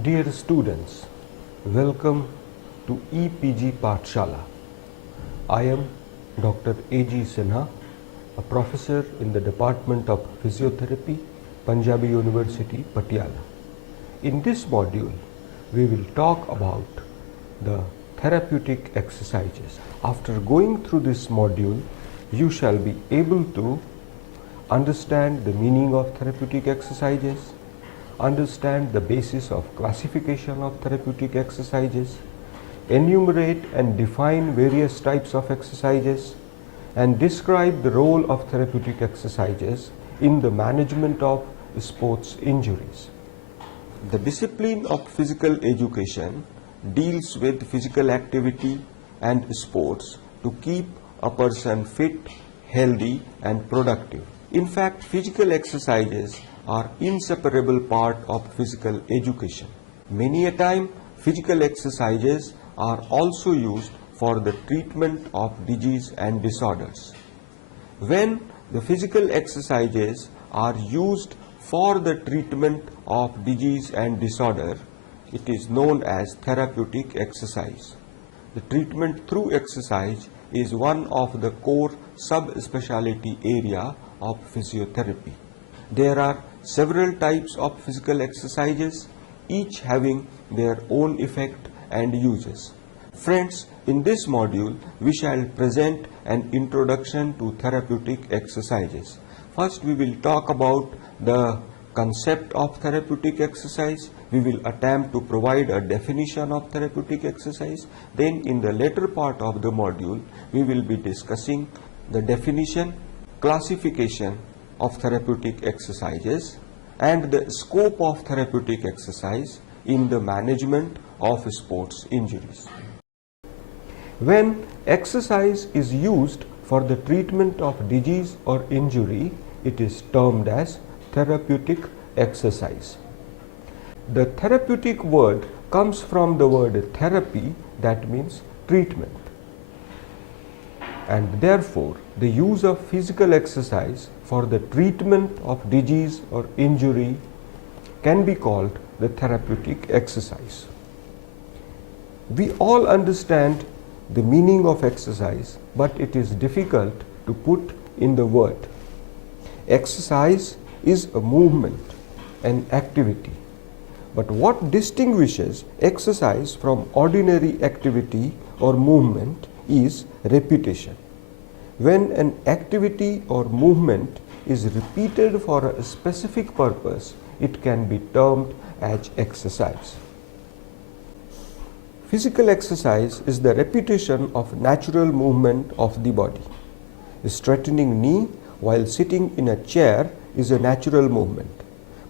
Dear students, welcome to EPG Pathshala. I am Dr. A.G. Sinha, a professor in the Department of Physiotherapy, Punjabi University, Patiala. In this module, we will talk about the therapeutic exercises. After going through this module, you shall be able to understand the meaning of therapeutic exercises, understand the basis of classification of therapeutic exercises, enumerate and define various types of exercises, and describe the role of therapeutic exercises in the management of sports injuries. The discipline of physical education deals with physical activity and sports to keep a person fit, healthy, and productive. In fact, physical exercises are inseparable part of physical education. Many a time, physical exercises are also used for the treatment of disease and disorders. When the physical exercises are used for the treatment of disease and disorder, it is known as therapeutic exercise. The treatment through exercise is one of the core subspecialty area of physiotherapy. There are several types of physical exercises, each having their own effect and uses. Friends, in this module, we shall present an introduction to therapeutic exercises. First, we will talk about the concept of therapeutic exercise. We will attempt to provide a definition of therapeutic exercise. Then, in the later part of the module, we will be discussing the definition, classification of therapeutic exercises, and the scope of therapeutic exercise in the management of sports injuries. When exercise is used for the treatment of disease or injury, it is termed as therapeutic exercise. The therapeutic word comes from the word therapy, that means treatment. And therefore, the use of physical exercise for the treatment of disease or injury can be called the therapeutic exercise. We all understand the meaning of exercise, but it is difficult to put in the word. Exercise is a movement, an activity. But what distinguishes exercise from ordinary activity or movement is repetition. When an activity or movement is repeated for a specific purpose, it can be termed as exercise. Physical exercise is the repetition of natural movement of the body. Straightening knee while sitting in a chair is a natural movement.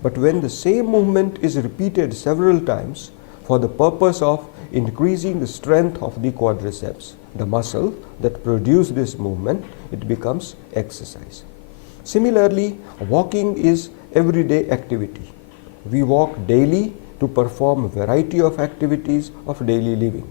But when the same movement is repeated several times for the purpose of increasing the strength of the quadriceps, the muscle that produces this movement, it becomes exercise. Similarly, walking is everyday activity. We walk daily to perform a variety of activities of daily living.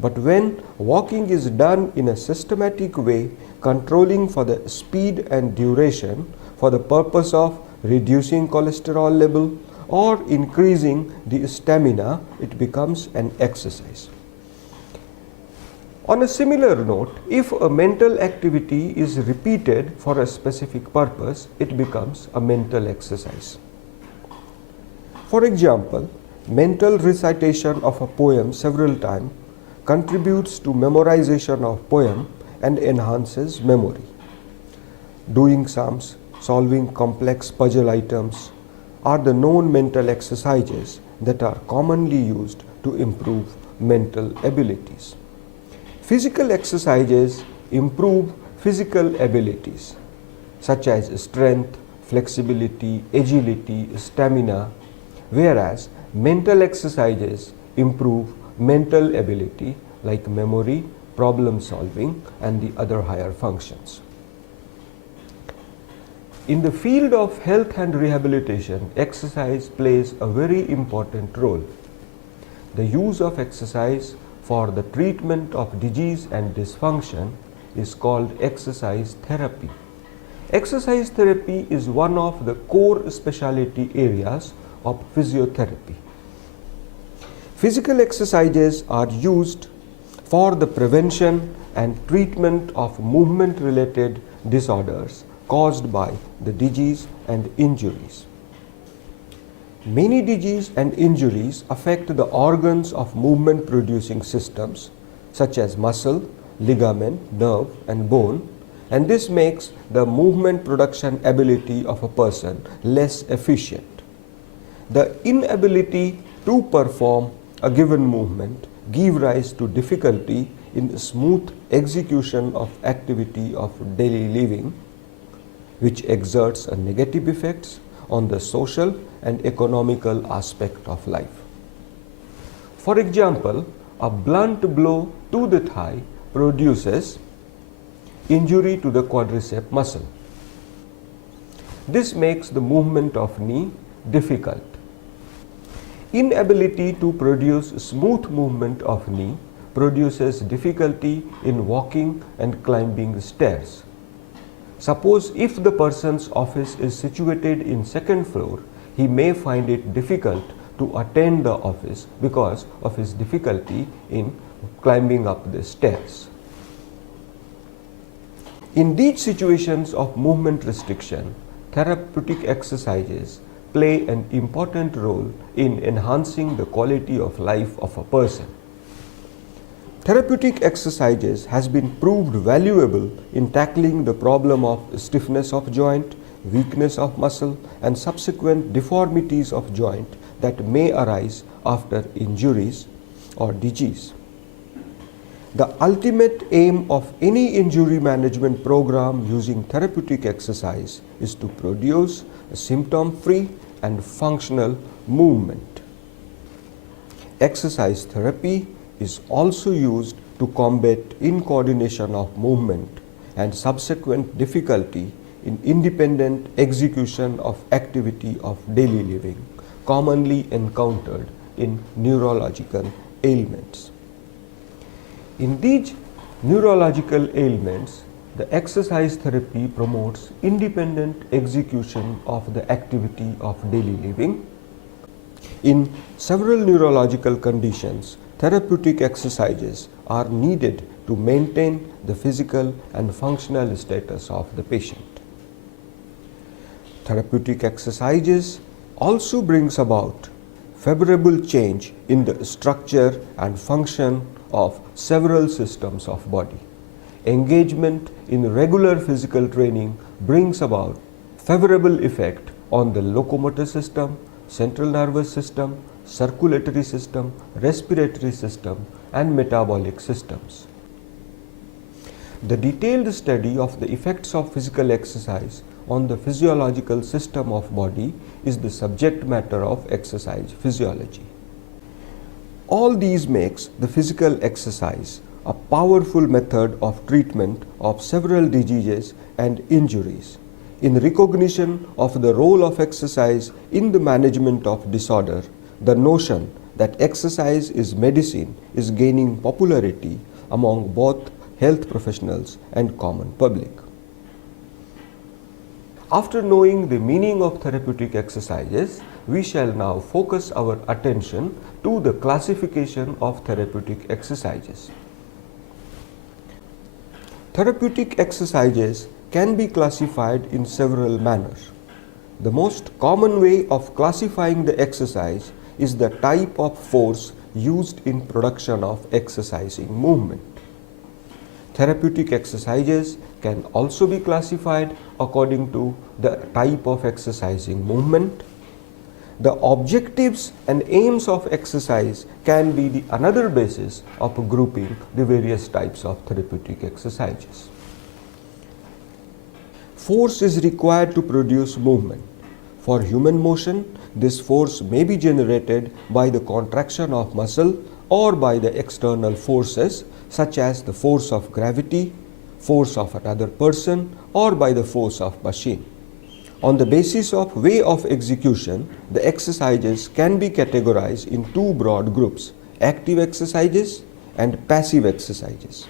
But when walking is done in a systematic way, controlling for the speed and duration for the purpose of reducing cholesterol level or increasing the stamina, it becomes an exercise. On a similar note, if a mental activity is repeated for a specific purpose, it becomes a mental exercise. For example, mental recitation of a poem several times contributes to memorization of poem and enhances memory. Doing sums, solving complex puzzle items are the known mental exercises that are commonly used to improve mental abilities. Physical exercises improve physical abilities such as strength, flexibility, agility, stamina, whereas mental exercises improve mental ability like memory, problem solving, and the other higher functions. In the field of health and rehabilitation, exercise plays a very important role. The use of exercise for the treatment of disease and dysfunction is called exercise therapy. Exercise therapy is one of the core specialty areas of physiotherapy. Physical exercises are used for the prevention and treatment of movement-related disorders caused by the disease and injuries. Many diseases and injuries affect the organs of movement-producing systems such as muscle, ligament, nerve, and bone, and this makes the movement production ability of a person less efficient. The inability to perform a given movement gives rise to difficulty in smooth execution of activity of daily living, which exerts a negative effects on the social and economical aspect of life. For example, a blunt blow to the thigh produces injury to the quadricep muscle. This makes the movement of knee difficult. Inability to produce smooth movement of knee produces difficulty in walking and climbing stairs. Suppose if the person's office is situated in second floor, he may find it difficult to attend the office because of his difficulty in climbing up the stairs. In these situations of movement restriction, therapeutic exercises play an important role in enhancing the quality of life of a person. Therapeutic exercises has been proved valuable in tackling the problem of stiffness of joint, weakness of muscle, and subsequent deformities of joint that may arise after injuries or disease. The ultimate aim of any injury management program using therapeutic exercise is to produce a symptom-free and functional movement. Exercise therapy is also used to combat incoordination of movement and subsequent difficulty in independent execution of activity of daily living, commonly encountered in neurological ailments. In these neurological ailments, the exercise therapy promotes independent execution of the activity of daily living. In several neurological conditions, therapeutic exercises are needed to maintain the physical and functional status of the patient. Therapeutic exercises also brings about favorable change in the structure and function of several systems of body. Engagement in regular physical training brings about favorable effect on the locomotor system, central nervous system, circulatory system, respiratory system, and metabolic systems. The detailed study of the effects of physical exercise on the physiological system of body is the subject matter of exercise physiology. All these makes the physical exercise a powerful method of treatment of several diseases and injuries. In recognition of the role of exercise in the management of disorder, the notion that exercise is medicine is gaining popularity among both health professionals and common public. After knowing the meaning of therapeutic exercises, we shall now focus our attention to the classification of therapeutic exercises. Therapeutic exercises can be classified in several manners. The most common way of classifying the exercise is the type of force used in production of exercising movement. Therapeutic exercises can also be classified according to the type of exercising movement. The objectives and aims of exercise can be another basis of grouping the various types of therapeutic exercises. Force is required to produce movement. For human motion, this force may be generated by the contraction of muscle or by the external forces such as the force of gravity, force of another person, or by the force of machine. On the basis of way of execution, the exercises can be categorized in two broad groups: active exercises and passive exercises.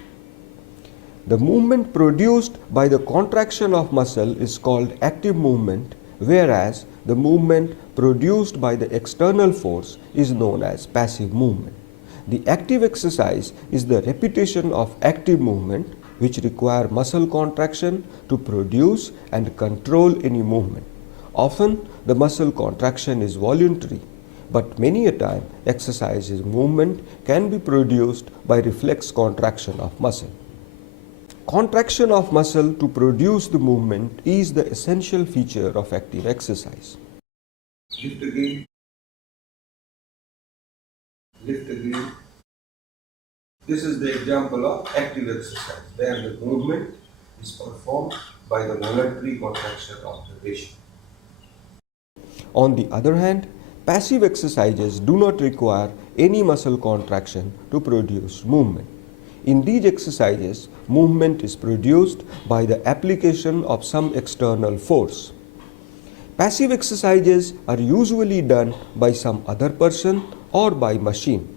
The movement produced by the contraction of muscle is called active movement, whereas the movement produced by the external force is known as passive movement. The active exercise is the repetition of active movement which require muscle contraction to produce and control any movement. Often the muscle contraction is voluntary, but many a time exercise movement can be produced by reflex contraction of muscle. Contraction of muscle to produce the movement is the essential feature of active exercise. Lift again. Lift again. This is the example of active exercise where the movement is performed by the voluntary contraction of the patient. On the other hand, passive exercises do not require any muscle contraction to produce movement. In these exercises, movement is produced by the application of some external force. Passive exercises are usually done by some other person or by machine.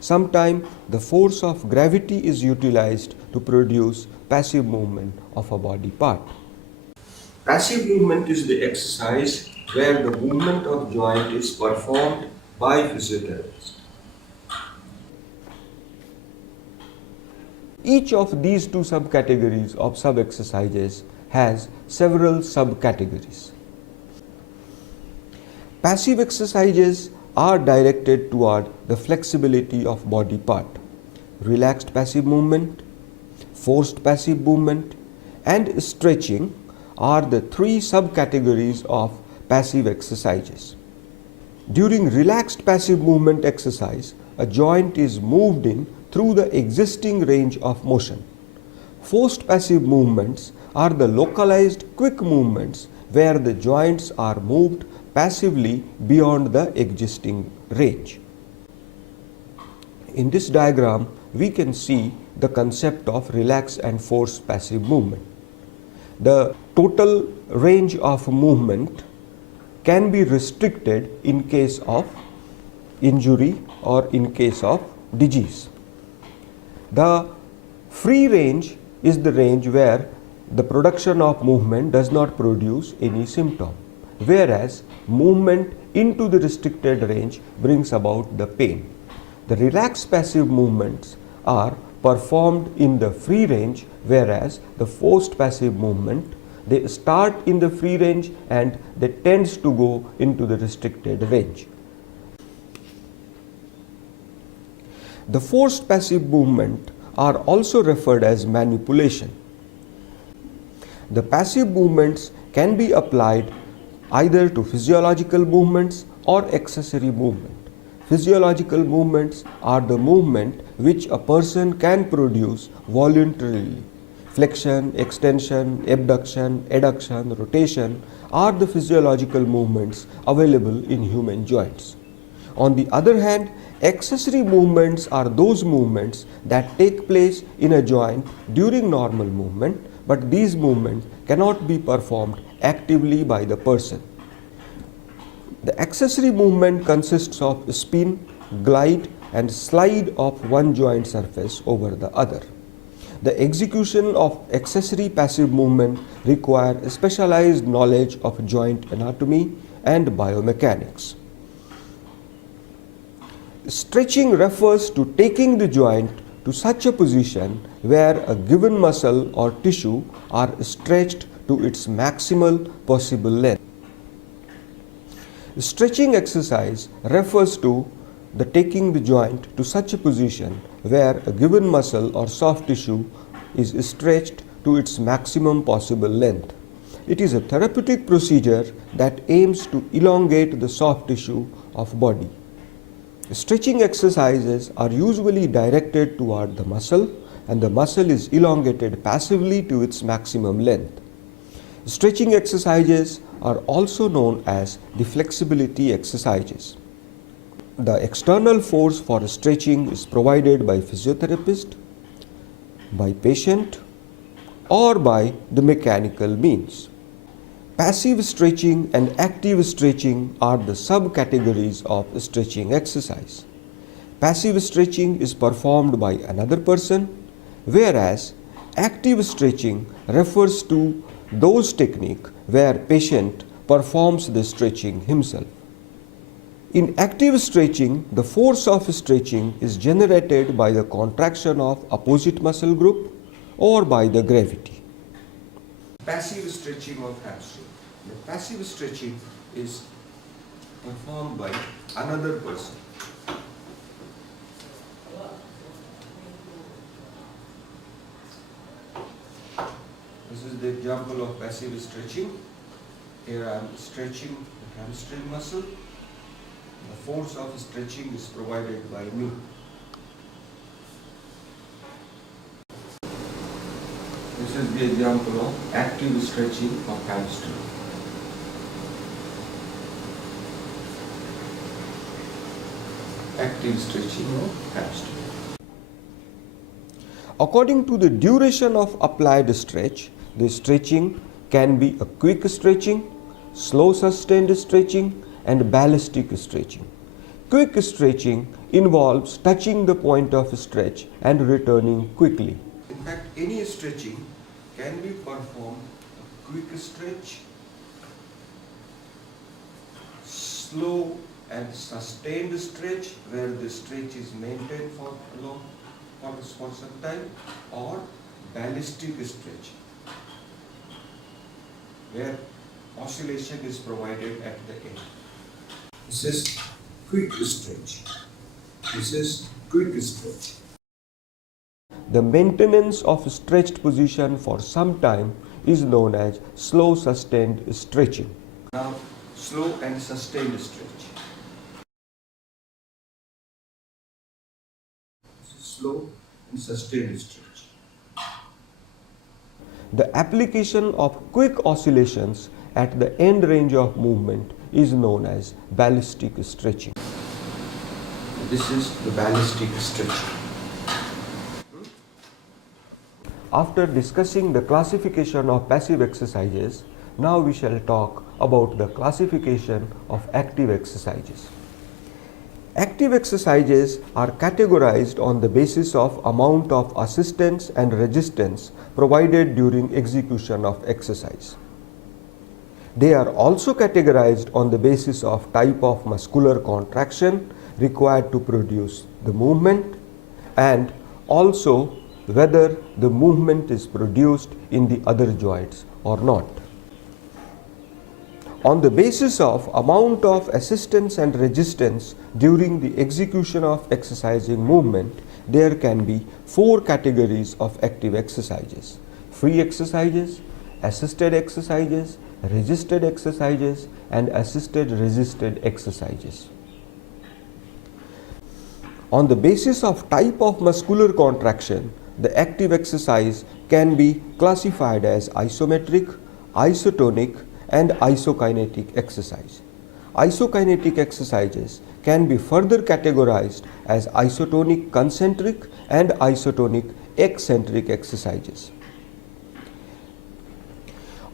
Sometimes the force of gravity is utilized to produce passive movement of a body part. Passive movement is the exercise where the movement of joint is performed by physiotherapist. Each of these two subcategories of sub-exercises has several subcategories. Passive exercises are directed toward the flexibility of body part. Relaxed passive movement, forced passive movement, and stretching are the three subcategories of passive exercises. During relaxed passive movement exercise, a joint is moved in through the existing range of motion. Forced passive movements are the localized quick movements where the joints are moved passively beyond the existing range. In this diagram, we can see the concept of relaxed and forced passive movement. The total range of movement can be restricted in case of injury or in case of disease. The free range is the range where the production of movement does not produce any symptom, whereas movement into the restricted range brings about the pain. The relaxed passive movements are performed in the free range, whereas the forced passive movement, they start in the free range and they tends to go into the restricted range. The forced passive movement are also referred as manipulation. The passive movements can be applied either to physiological movements or accessory movement. Physiological movements are the movement which a person can produce voluntarily. Flexion, extension, abduction, adduction, rotation are the physiological movements available in human joints. On the other hand, accessory movements are those movements that take place in a joint during normal movement, but these movements cannot be performed actively by the person. The accessory movement consists of spin, glide, and slide of one joint surface over the other. The execution of accessory passive movement requires specialized knowledge of joint anatomy and biomechanics. Stretching refers to taking the joint to such a position where a given muscle or tissue are stretched to its maximal possible length. Stretching exercise refers to the taking the joint to such a position where a given muscle or soft tissue is stretched to its maximum possible length. It is a therapeutic procedure that aims to elongate the soft tissue of body. Stretching exercises are usually directed toward the muscle, and the muscle is elongated passively to its maximum length. Stretching exercises are also known as the flexibility exercises. The external force for stretching is provided by physiotherapist, by patient, or by the mechanical means. Passive stretching and active stretching are the subcategories of stretching exercise. Passive stretching is performed by another person, whereas active stretching refers to those techniques where patient performs the stretching himself. In active stretching, the force of stretching is generated by the contraction of opposite muscle group or by the gravity. Passive stretching of hamstring. The passive stretching is performed by another person. This is the example of passive stretching. Here I am stretching the hamstring muscle. The force of stretching is provided by me. This is the example of active stretching of hamstring. Active stretching of hamstring. According to the duration of applied stretch, the stretching can be a quick stretching, slow sustained stretching, and ballistic stretching. Quick stretching involves touching the point of stretch and returning quickly. In fact, any stretching can be performed a quick stretch, slow and sustained stretch where the stretch is maintained for some time, or ballistic stretch where oscillation is provided at the end. This is quick stretch. This is quick stretch. The maintenance of stretched position for some time is known as slow sustained stretching. Now, slow and sustained stretch. This is slow and sustained stretch. The application of quick oscillations at the end range of movement is known as ballistic stretching. This is the ballistic stretching. After discussing the classification of passive exercises, now we shall talk about the classification of active exercises. Active exercises are categorized on the basis of amount of assistance and resistance provided during execution of exercise. They are also categorized on the basis of type of muscular contraction required to produce the movement, and also whether the movement is produced in the other joints or not. On the basis of amount of assistance and resistance during the execution of exercising movement, there can be 4 categories of active exercises: free exercises, assisted exercises, resisted exercises, and assisted resisted exercises. On the basis of type of muscular contraction, the active exercise can be classified as isometric, isotonic, and isokinetic exercise. Isokinetic exercises can be further categorized as isotonic concentric and isotonic eccentric exercises.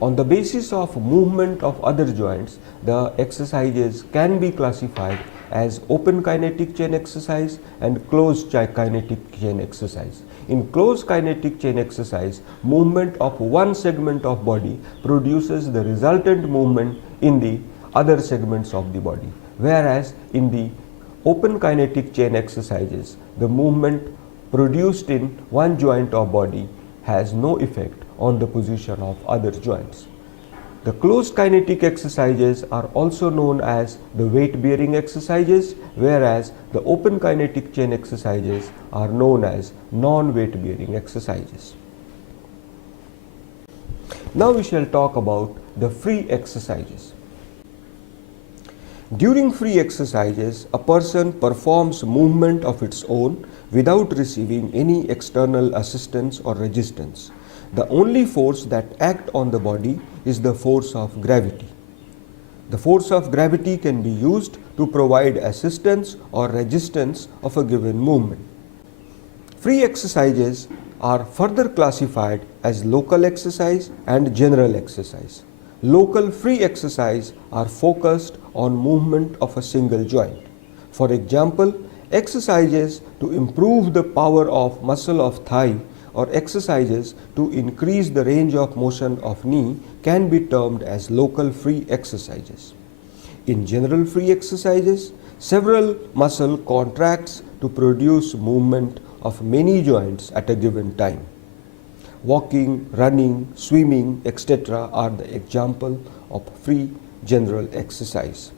On the basis of movement of other joints, the exercises can be classified as open kinetic chain exercise and closed kinetic chain exercise. In closed kinetic chain exercise, movement of one segment of body produces the resultant movement in the other segments of the body, whereas in the open kinetic chain exercises, the movement produced in one joint of body has no effect on the position of other joints. The closed kinetic exercises are also known as the weight bearing exercises, whereas the open kinetic chain exercises are known as non-weight bearing exercises. Now we shall talk about the free exercises. During free exercises, a person performs movement of its own without receiving any external assistance or resistance. The only force that acts on the body is the force of gravity. The force of gravity can be used to provide assistance or resistance of a given movement. Free exercises are further classified as local exercise and general exercise. Local free exercise are focused on movement of a single joint. For example, exercises to improve the power of muscle of thigh or exercises to increase the range of motion of knee can be termed as local free exercises. In general free exercises, several muscle contracts to produce movement of many joints at a given time. Walking, running, swimming, etc. are the example of free general exercise.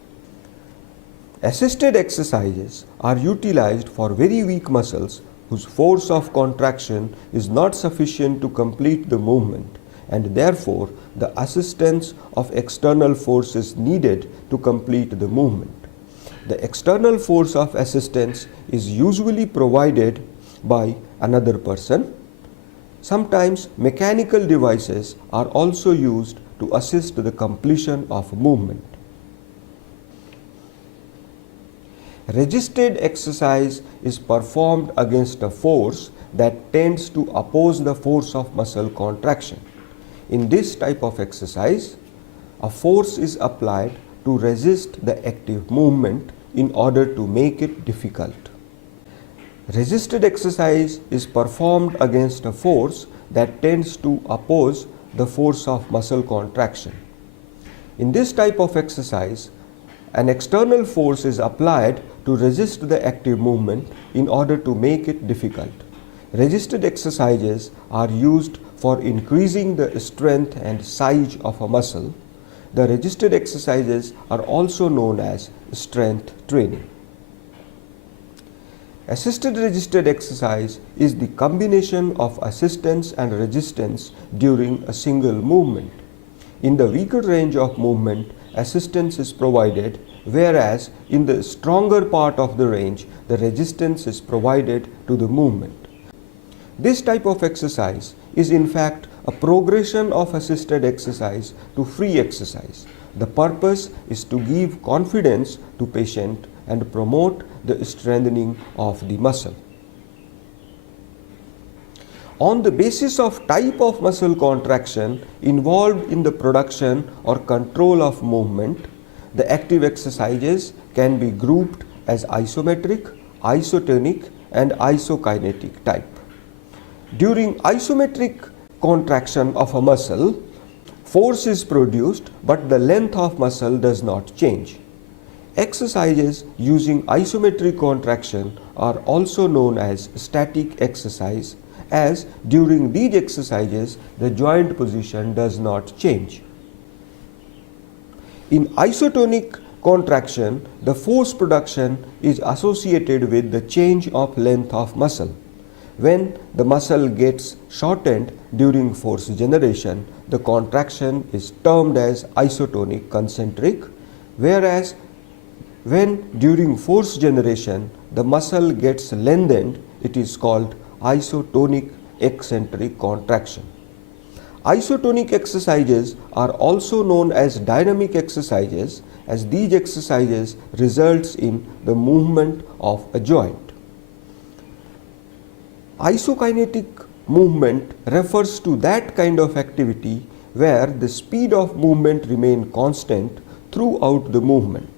Assisted exercises are utilized for very weak muscles whose force of contraction is not sufficient to complete the movement, and therefore the assistance of external force is needed to complete the movement. The external force of assistance is usually provided by another person. Sometimes mechanical devices are also used to assist the completion of movement. Resisted exercise is performed against a force that tends to oppose the force of muscle contraction. In this type of exercise, a force is applied to resist the active movement in order to make it difficult. Resisted exercise is performed against a force that tends to oppose the force of muscle contraction. In this type of exercise, an external force is applied to resist the active movement in order to make it difficult. Resisted exercises are used for increasing the strength and size of a muscle. The resisted exercises are also known as strength training. Assisted resisted exercise is the combination of assistance and resistance during a single movement. In the weaker range of movement, assistance is provided, whereas in the stronger part of the range, the resistance is provided to the movement. This type of exercise is in fact a progression of assisted exercise to free exercise. The purpose is to give confidence to patient and promote the strengthening of the muscle. On the basis of type of muscle contraction involved in the production or control of movement, the active exercises can be grouped as isometric, isotonic, and isokinetic type. During isometric contraction of a muscle, force is produced but the length of muscle does not change. Exercises using isometric contraction are also known as static exercise, as during these exercises the joint position does not change. In isotonic contraction, the force production is associated with the change of length of muscle. When the muscle gets shortened during force generation, the contraction is termed as isotonic concentric, whereas when during force generation the muscle gets lengthened, it is called isotonic eccentric contraction. Isotonic exercises are also known as dynamic exercises, as these exercises results in the movement of a joint. Isokinetic movement refers to that kind of activity where the speed of movement remains constant throughout the movement.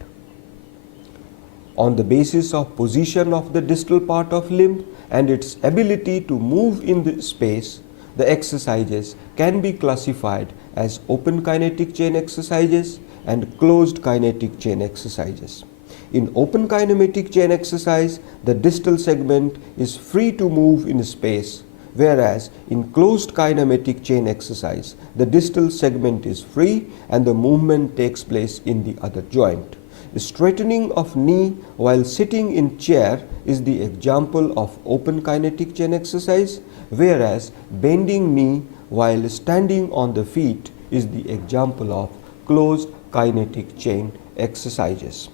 On the basis of position of the distal part of limb and its ability to move in the space, the exercises can be classified as open kinetic chain exercises and closed kinetic chain exercises. In open kinematic chain exercise, the distal segment is free to move in space, whereas in closed kinematic chain exercise, the distal segment is free and the movement takes place in the other joint. Straightening of knee while sitting in chair is the example of open kinetic chain exercise, whereas bending knee while standing on the feet is the example of closed kinetic chain exercises.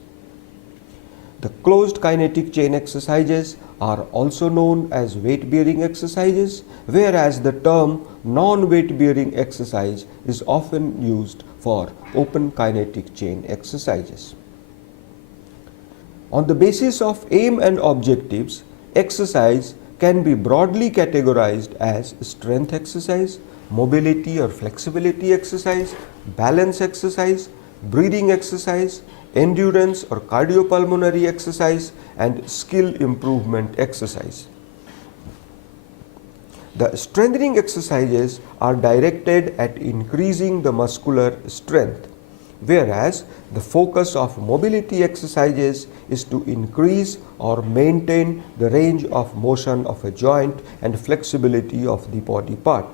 The closed kinetic chain exercises are also known as weight-bearing exercises, whereas the term non-weight-bearing exercise is often used for open kinetic chain exercises. On the basis of aim and objectives, exercise can be broadly categorized as strength exercise, mobility or flexibility exercise, balance exercise, breathing exercise, endurance or cardiopulmonary exercise, and skill improvement exercise. The strengthening exercises are directed at increasing the muscular strength, whereas the focus of mobility exercises is to increase or maintain the range of motion of a joint and flexibility of the body part.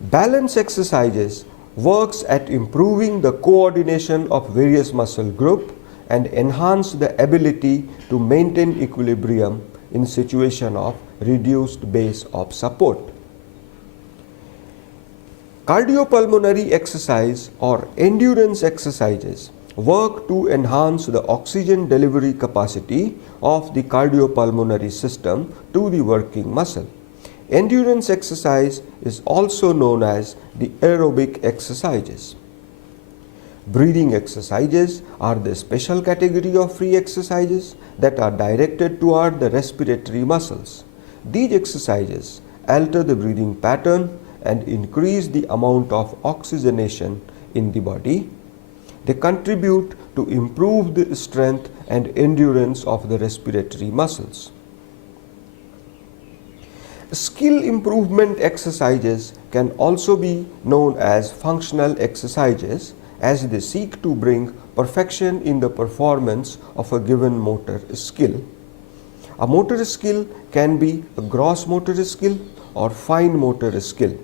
Balance exercises works at improving the coordination of various muscle groups and enhance the ability to maintain equilibrium in situation of reduced base of support. Cardiopulmonary exercise or endurance exercises work to enhance the oxygen delivery capacity of the cardiopulmonary system to the working muscle. Endurance exercise is also known as the aerobic exercises. Breathing exercises are the special category of free exercises that are directed toward the respiratory muscles. These exercises alter the breathing pattern and increase the amount of oxygenation in the body. They contribute to improve the strength and endurance of the respiratory muscles. Skill improvement exercises can also be known as functional exercises, as they seek to bring perfection in the performance of a given motor skill. A motor skill can be a gross motor skill or fine motor skill.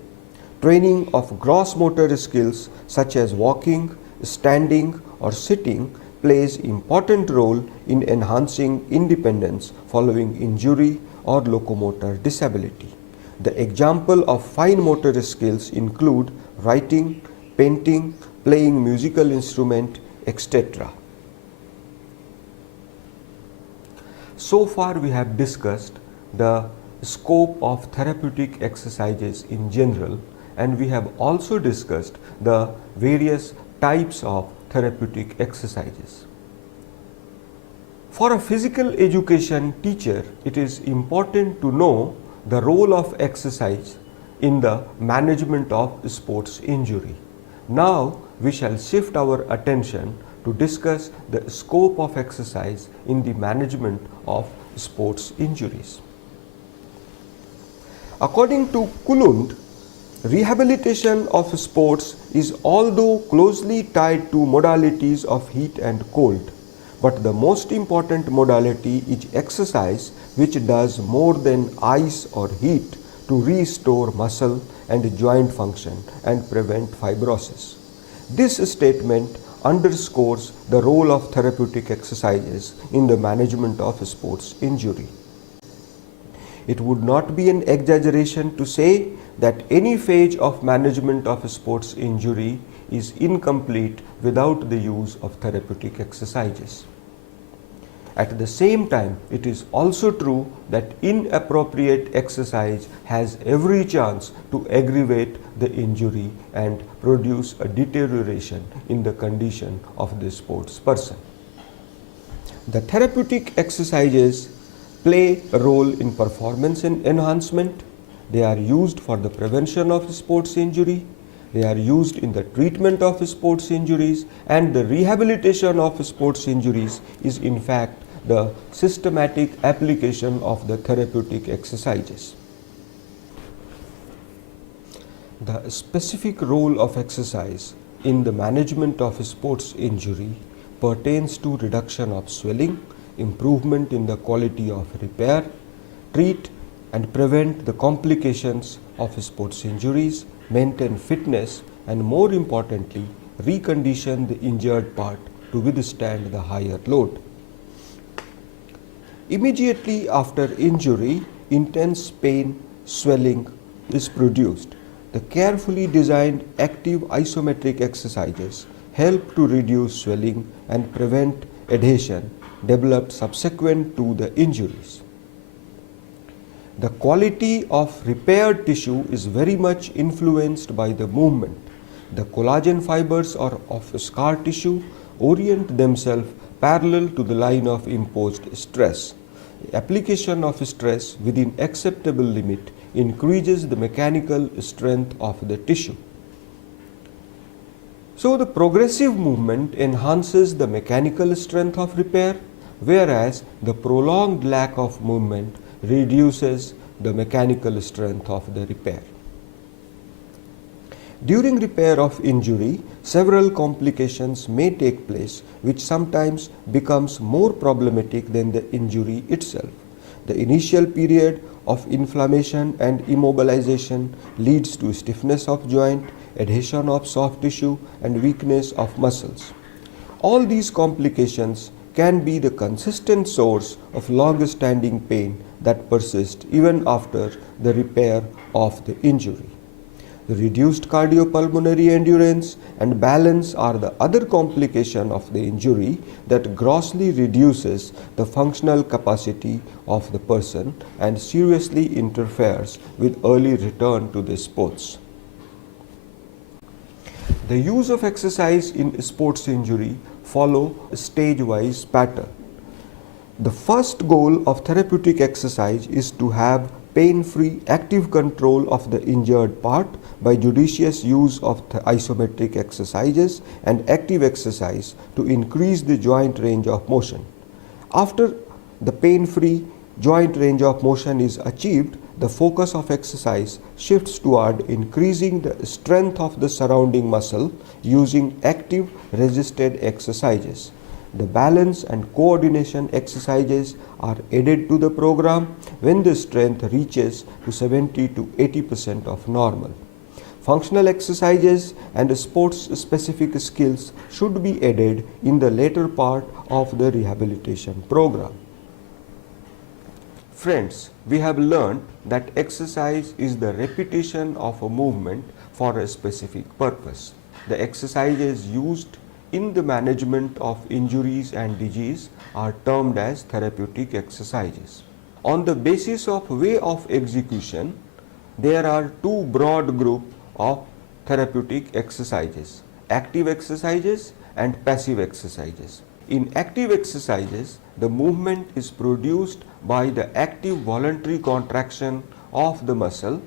Training of gross motor skills such as walking, standing or sitting plays important role in enhancing independence following injury or locomotor disability. The example of fine motor skills include writing, painting, playing musical instrument, etc. So far we have discussed the scope of therapeutic exercises in general, and we have also discussed the various types of therapeutic exercises. For a physical education teacher, it is important to know the role of exercise in the management of sports injury. Now we shall shift our attention to discuss the scope of exercise in the management of sports injuries. According to Coulund, rehabilitation of sports is although closely tied to modalities of heat and cold, but the most important modality is exercise, which does more than ice or heat to restore muscle and joint function and prevent fibrosis. This statement underscores the role of therapeutic exercises in the management of sports injury. It would not be an exaggeration to say that any phase of management of sports injury is incomplete without the use of therapeutic exercises. At the same time, it is also true that inappropriate exercise has every chance to aggravate the injury and produce a deterioration in the condition of the sports person. The therapeutic exercises play a role in performance enhancement. They are used for the prevention of sports injury. They are used in the treatment of sports injuries, and the rehabilitation of sports injuries is in fact the systematic application of the therapeutic exercises. The specific role of exercise in the management of sports injury pertains to reduction of swelling, improvement in the quality of repair, treat and prevent the complications of sports injuries, maintain fitness, and more importantly, recondition the injured part to withstand the higher load. Immediately after injury, intense pain, swelling is produced. The carefully designed active isometric exercises help to reduce swelling and prevent adhesion developed subsequent to the injuries. The quality of repaired tissue is very much influenced by the movement. The collagen fibers or of scar tissue orient themselves parallel to the line of imposed stress. The application of stress within acceptable limit increases the mechanical strength of the tissue. So the progressive movement enhances the mechanical strength of repair, whereas the prolonged lack of movement reduces the mechanical strength of the repair. During repair of injury, several complications may take place which sometimes becomes more problematic than the injury itself. The initial period of inflammation and immobilization leads to stiffness of joint, adhesion of soft tissue and weakness of muscles. All these complications can be the consistent source of long-standing pain that persists even after the repair of the injury. The reduced cardiopulmonary endurance and balance are the other complication of the injury that grossly reduces the functional capacity of the person and seriously interferes with early return to the sports. The use of exercise in sports injury follow a stage-wise pattern. The first goal of therapeutic exercise is to have pain-free active control of the injured part by judicious use of isometric exercises and active exercise to increase the joint range of motion. After the pain-free joint range of motion is achieved, the focus of exercise shifts toward increasing the strength of the surrounding muscle using active resisted exercises. The balance and coordination exercises are added to the program when the strength reaches to 70 to 80% of normal. Functional exercises and sports-specific skills should be added in the later part of the rehabilitation program. Friends, we have learned that exercise is the repetition of a movement for a specific purpose. The exercises used in the management of injuries and disease are termed as therapeutic exercises. On the basis of way of execution, there are two broad groups of therapeutic exercises: active exercises and passive exercises. In active exercises, the movement is produced by the active voluntary contraction of the muscle,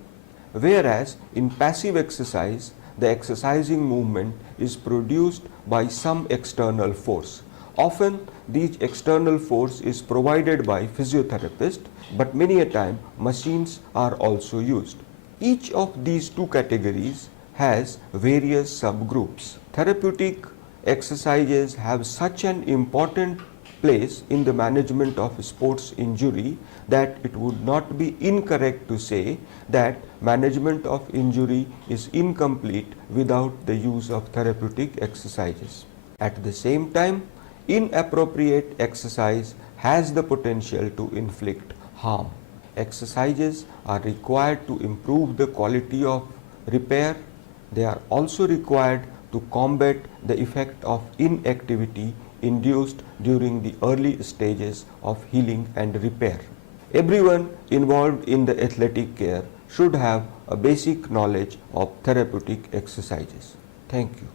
whereas in passive exercise, the exercising movement is produced by some external force. Often this external force is provided by physiotherapist, but many a time machines are also used. Each of these two categories has various subgroups. Therapeutic exercises have such an important place in the management of sports injury that it would not be incorrect to say that management of injury is incomplete without the use of therapeutic exercises. At the same time, inappropriate exercise has the potential to inflict harm. Exercises are required to improve the quality of repair. They are also required to combat the effect of inactivity induced during the early stages of healing and repair. Everyone involved in the athletic care should have a basic knowledge of therapeutic exercises. Thank you.